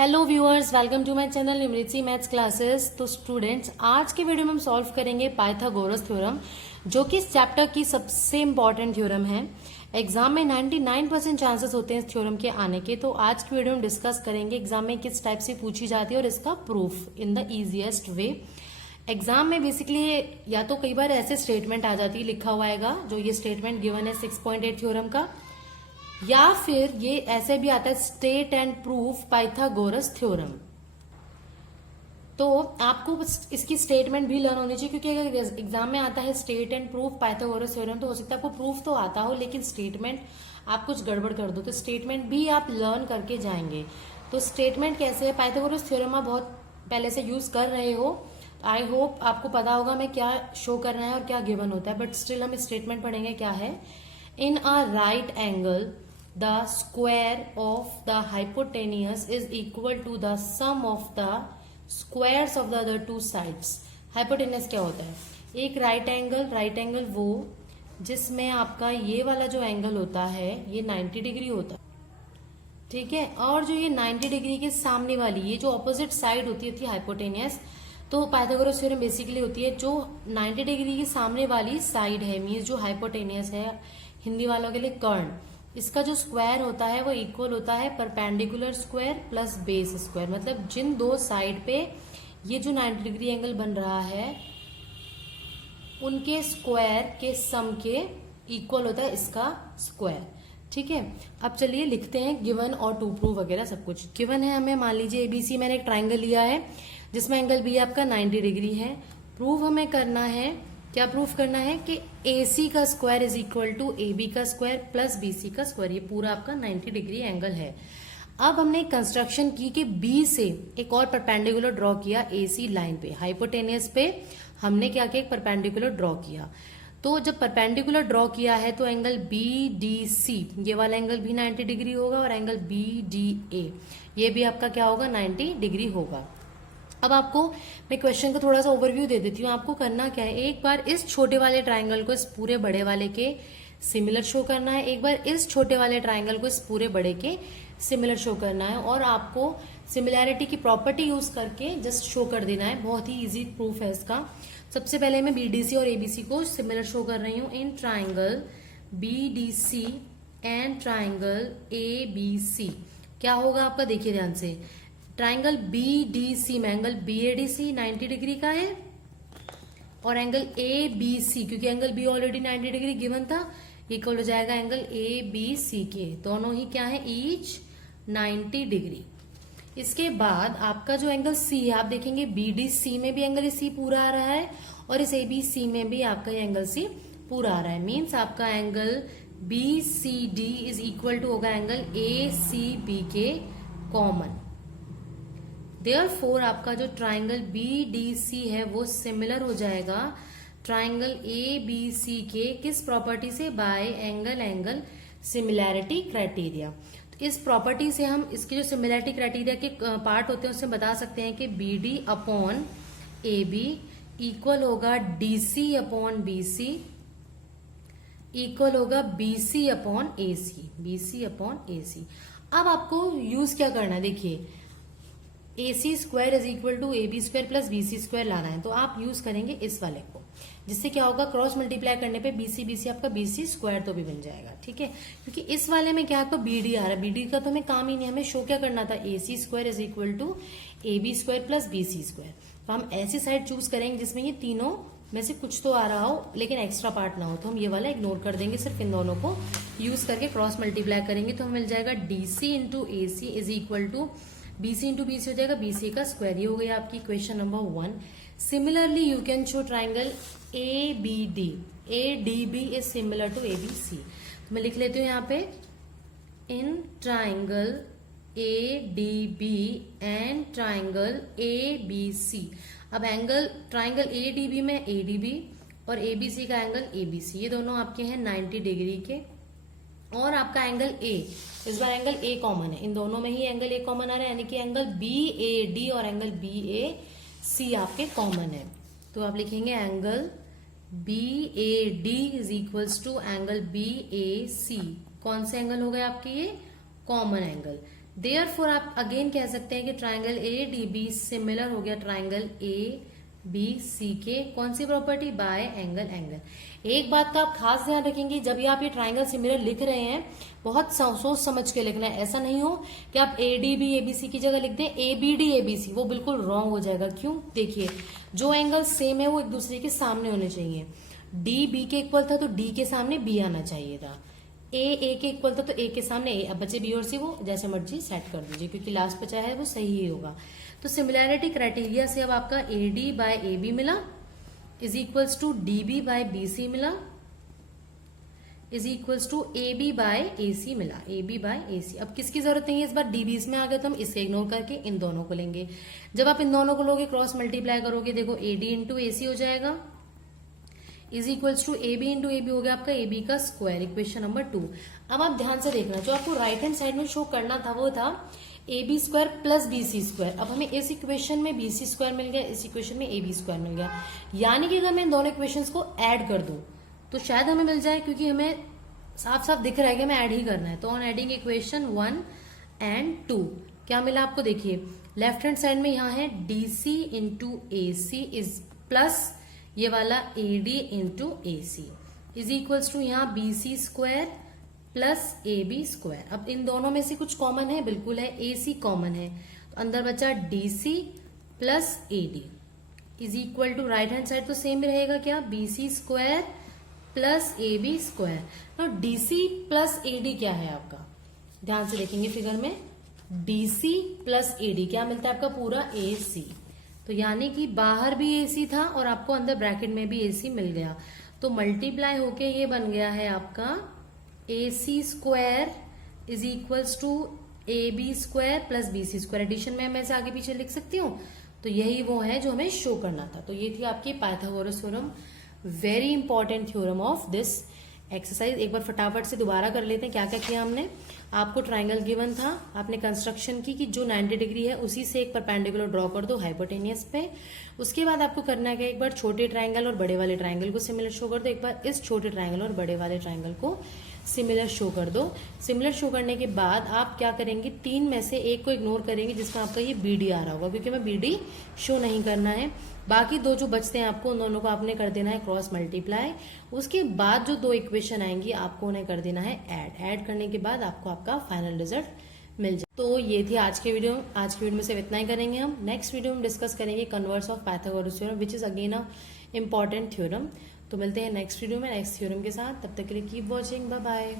Hello viewers, welcome to my channel numeracy maths classes. तो students, आज के video में हम सॉल्व करेंगे पाइथागोरस थ्योरम, जो कि इस चैप्टर की सबसे इंपॉर्टेंट थ्योरम है। एग्जाम में 99% चांसेस होते हैं इस थ्योरम के आने के। तो आज की वीडियो में डिस्कस करेंगे एग्जाम में किस टाइप से पूछी जाती है और इसका proof in the easiest way. Exam में बेसिकली या तो कई बार ऐसे स्टेटमेंट आ जाती है, लिखा हुआ आएगा जो ये स्टेटमेंट गिवन है 6.8 थ्योरम का, या फिर ये ऐसे भी आता है state and proof Pythagoras theorem. तो आपको इसकी स्टेटमेंट भी लर्न होनी चाहिए, क्योंकि अगर एग्जाम में आता है state and proof Pythagoras theorem तो हो सकता है आपको प्रूफ तो आता हो लेकिन स्टेटमेंट आप कुछ गड़बड़ कर दो, तो स्टेटमेंट भी आप लर्न करके जाएंगे। तो स्टेटमेंट कैसे है, पाइथागोरस थ्योरम आप बहुत पहले से यूज कर रहे हो, आई होप आपको पता होगा मैं क्या शो करना है और क्या गिवन होता है, बट स्टिल हम स्टेटमेंट पढ़ेंगे। क्या है, in a right angle the square of the hypotenuse is equal to the sum of the squares of the other two sides। hypotenuse क्या होता है, एक राइट एंगल वो जिसमें आपका ये वाला जो एंगल होता है ये 90 डिग्री होता है, ठीक है। और जो ये 90 डिग्री के सामने वाली ये जो ऑपोजिट साइड होती है हाइपोटेनियस। तो पाइथागोरस थ्योरम बेसिकली होती है जो 90 डिग्री के सामने वाली साइड है, मीन्स जो हाइपोटेनियस है, हिंदी वालों के लिए कर्ण, इसका जो स्क्वायर होता है वो इक्वल होता है perpendicular square plus base square. मतलब जिन दो साइड पे ये जो 90 डिग्री एंगल बन रहा है उनके स्क्वायर के सम के इक्वल होता है इसका स्क्वायर, ठीक है। अब चलिए लिखते हैं गिवन और टू प्रूव वगैरह सब कुछ। गिवन है हमें, मान लीजिए एबीसी, मैंने एक ट्राइंगल लिया है जिसमें एंगल बी आपका 90 डिग्री है। प्रूव हमें करना है, क्या प्रूफ करना है कि AC का square is equal to AB का स्क्वायर प्लस BC का स्क्वायर, ये पूरा आपका 90 डिग्री एंगल है। अब हमने कंस्ट्रक्शन की कि B से एक और परपेंडिकुलर ड्रॉ किया AC लाइन पे, हाइपोटेनियस पे हमने क्या किया, एक परपेंडिकुलर ड्रॉ किया। तो जब परपेंडिकुलर ड्रॉ किया है तो एंगल BDC, ये वाला एंगल भी 90 डिग्री होगा, और एंगल BDA ये भी आपका क्या होगा, 90 डिग्री होगा। अब आपको मैं क्वेश्चन को थोड़ा सा ओवरव्यू दे देती हूँ। आपको करना क्या है, एक बार इस छोटे वाले ट्राइंगल को इस पूरे बड़े वाले के सिमिलर शो करना है, एक बार इस छोटे वाले ट्राइंगल को इस पूरे बड़े के सिमिलर शो करना है, और आपको सिमिलैरिटी की प्रॉपर्टी यूज करके जस्ट शो कर देना है। बहुत ही इजी प्रूफ है इसका। सबसे पहले मैं BDC और ABC को सिमिलर शो कर रही हूँ। In triangle BDC and triangle ABC क्या होगा आपका, देखिए ध्यान से। ट्राइंगल BDC में एंगल BADC 90 डिग्री का है, और एंगल ABC, क्योंकि angle B already 90 degree given था, इक्वल हो जाएगा एंगल ABC के। दोनों ही क्या है, ईच 90 डिग्री। इसके बाद आपका जो एंगल C है, आप देखेंगे BDC में भी एंगल C पूरा आ रहा है, और इस ABC में भी आपका एंगल C पूरा आ रहा है। मीन्स आपका angle BCD is equal to होगा एंगल ACB के कॉमन। देयरफॉर आपका जो ट्राइंगल BDC है वो सिमिलर हो जाएगा ट्राइंगल ABC के किस प्रॉपर्टी से, बाय एंगल सिमिलैरिटी क्राइटेरिया। तो इस प्रॉपर्टी से हम इसके जो सिमिलैरिटी क्राइटेरिया के पार्ट होते हैं उससे बता सकते हैं कि BD अपॉन AB इक्वल होगा DC अपॉन BC इक्वल होगा BC अपॉन AC। अब आपको यूज क्या करना है, देखिए AC square is equal to AB square plus BC square लाना है, तो आप यूज करेंगे इस वाले को, जिससे क्या होगा, क्रॉस मल्टीप्लाई करने पे BC आपका BC स्क्वायर तो भी बन जाएगा, ठीक है। क्योंकि इस वाले में क्या आपको BD आ रहा है, BD का तो हमें काम ही नहीं, हमें शो क्या करना था, AC square is equal to AB square plus BC square. तो हम ऐसी साइड चूज करेंगे जिसमें ये तीनों में से कुछ तो आ रहा हो लेकिन एक्स्ट्रा पार्ट ना हो, तो हम ये वाला इग्नोर कर देंगे, सिर्फ इन दोनों को यूज करके क्रॉस मल्टीप्लाई करेंगे, तो हमें मिल जाएगा DC into AC is equal to BC into BC हो जाएगा BC का स्क्वायर। ये हो गया आपकी question number 1। Similarly you can show triangle ADB is similar to ABC। तो मैं लिख लेती हूँ यहाँ पे, in triangle ADB and triangle ABC। अब एंगल ट्राइंगल ADB में ADB और ABC का एंगल ABC, ये दोनों आपके हैं 90 डिग्री के, और आपका एंगल A, इस बार एंगल A कॉमन है, इन दोनों में ही एंगल A कॉमन आ रहा है, यानी कि एंगल BAD और एंगल BAC आपके कॉमन है। तो आप लिखेंगे angle BAD is equals to angle BAC। कौन से एंगल हो गए आपके, ये कॉमन एंगल, देयरफॉर आप अगेन कह सकते हैं कि triangle A D B similar हो गया ट्राइंगल ए बी सी के कौन सी प्रॉपर्टी, बाय एंगल। एक बात का आप खास ध्यान रखेंगे, जब ये आप ये ट्राइंगल सिमिलर लिख रहे हैं बहुत सोच समझ के लिखना है। ऐसा नहीं हो कि आप A D B A B C की जगह लिख दें A B D A B C, वो बिल्कुल रॉन्ग हो जाएगा। क्यों? देखिए, जो एंगल सेम है वो एक दूसरे के सामने होने चाहिए। डी बी के इक्वल था तो डी के सामने बी आना चाहिए था, ए के इक्वल था तो ए के सामने ए। अब बचे बी और सी, वो जैसे मर्जी सेट कर दीजिए क्योंकि लास्ट बचा है वो सही ही होगा। तो सिमिलैरिटी क्राइटेरिया से अब आपका A D by A B मिला is equals to D B by B C मिला is equals to A B by A C मिला, ए बी बाय ए सी। अब किसकी जरूरत नहीं है, इस बार डी बी इसमें आ गया तो हम इसे इग्नोर करके इन दोनों को लेंगे। जब आप इन दोनों को लोगे क्रॉस मल्टीप्लाई करोगे, देखो ए डी इंटू ए सी हो जाएगा is equals to A B into A B हो गया आपका ए बी का स्क्वायर, इक्वेशन नंबर 2। अब आप ध्यान से देखना, जो आपको राइट हैंड साइड में शो करना था वो था A B square plus B C square. अब हमें इस इक्वेशन में बी सी स्क्वायर मिल गया, इस इक्वेशन में ए बी स्क्वायर मिल गया। यानी कि अगर मैं इन दोनों इक्वेशंस को ऐड कर दूं तो शायद हमें मिल जाए, क्योंकि हमें साफ साफ दिख रहा है कि हमें ऐड ही करना है। तो ऑन एडिंग इक्वेशन 1 एंड 2 क्या मिला आपको, देखिए लेफ्ट हैंड साइड में यहाँ है D C into A C is plus ये वाला A D into A C is equals to यहाँ B C square plus A B square. अब इन दोनों में से कुछ कॉमन है, बिल्कुल है, ए सी कॉमन है तो अंदर बचा D C plus A D is equal to right hand side तो सेम रहेगा क्या, B C square plus A B square. तो D C plus A D क्या है आपका, ध्यान से देखेंगे फिगर में, D C plus A D क्या मिलता है आपका, पूरा ए सी। तो यानी कि बाहर भी ए सी था और आपको अंदर ब्रैकेट में भी ए सी मिल गया, तो मल्टीप्लाई होके ये बन गया है आपका A C square is equals to A B square plus B C square. Addition में मैं इसे आगे पीछे लिख सकती हूँ, तो यही वो है जो हमें शो करना था। तो ये थी आपकी Pythagoras theorem, very important theorem of this exercise. एक बार फटाफट से दोबारा कर लेते हैं क्या क्या किया हमने। आपको ट्राइंगल गिवन था, आपने कंस्ट्रक्शन की कि जो 90 डिग्री है उसी से एक परपेंडिकुलर ड्रॉ कर दो हाइपोटेनियस पे। उसके बाद आपको करना है, एक बार छोटे ट्राइंगल और बड़े वाले ट्राइंगल को सिमिलर शो कर दो, एक बार इस छोटे ट्राइंगल और बड़े वाले ट्राइंगल को सिमिलर शो कर दो। सिमिलर शो करने के बाद आप क्या करेंगे, 3 में से एक को इग्नोर करेंगे जिसमें आपका ये बी डी आ रहा होगा, क्योंकि हमें बी डी शो नहीं करना है। बाकी 2 जो बचते हैं आपको उन दोनों को आपने कर देना है क्रॉस मल्टीप्लाई। उसके बाद जो 2 इक्वेशन आएंगी आपको उन्हें कर देना है ऐड करने के बाद आपको आपका फाइनल रिजल्ट मिल जाए। तो ये थी आज की वीडियो में सिर्फ इतना ही करेंगे हम। नेक्स्ट वीडियो में डिस्कस करेंगे converse of Pythagoras theorem which is again a important theorem. तो मिलते हैं नेक्स्ट वीडियो में नेक्स्ट थ्योरम के साथ, तब तक के लिए कीप वॉचिंग, बाय बाय।